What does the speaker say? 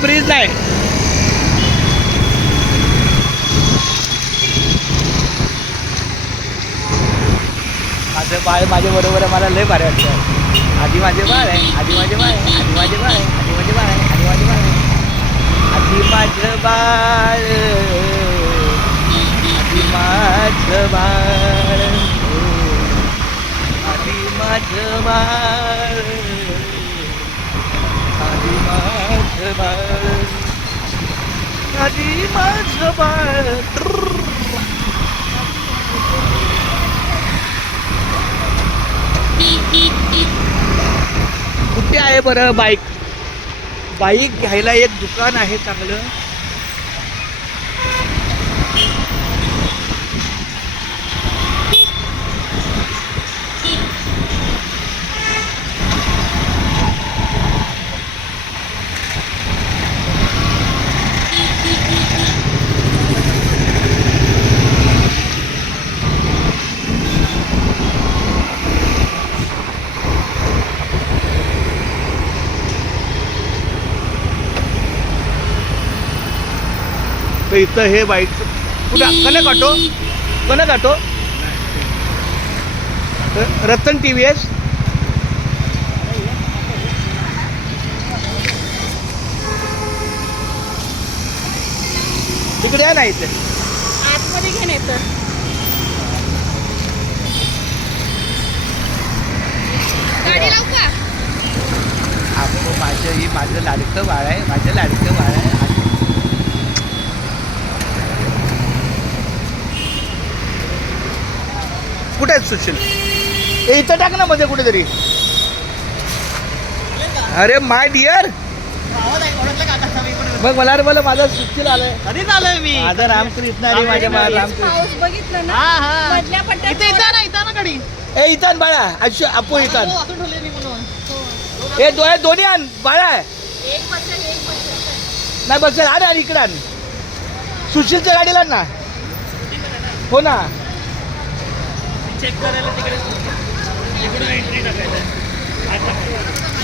Bridge नाही माझं बाळ माझ्या बरोबर मला लय भारी वाटतं आधी माझे बाळ आहे आधी माझे बाळ आहे आधी माझे बाळ आहे आधी माझे बाळ आहे आधी माझे बाळ आहे. आधी माझं बाळ. आधी माझं बाळ. आधी माझं बाळ. आधी माझं बाळ. आधी माझं बाळ. कुठे आहे बरं बाईक? बाईक घ्यायला एक दुकान आहे चांगलं. तर इथं हे बाईक कुठं? कने काटो? कने काटो? रतन टी व्ही एस तिकडे आहे ना इथे. आतमध्ये घेऊन येतं गाडी लावू का? आपण माझं ही माझं लाडकं बाळ आहे. माझं लाडकं बाळ आहे. ए इथं टाक ना मध्ये कुठेतरी. अरे माय डिअर मग मला अरे मला माझा सुशील आलाय. कधीच आलोय मी? माझा रामकृष्ण अरे माझ्या बाळा रामकृष्ण. पाऊस बघितलं ना? हा हा. मधल्या पट्ट्यात इथे इथं ना इथं ना गाडी. ए इथं बाळा. अशो अपो इथं असं ठेवलंय मी म्हणून. ए दोय दोन्ही आण बाळा. एक एक नाही बसेल. आण आण इकडे आण. सुशीलच्या गाडीला आण ना. हो ना. चेक करायला तिकडे. इकडे एंट्री टाकायचं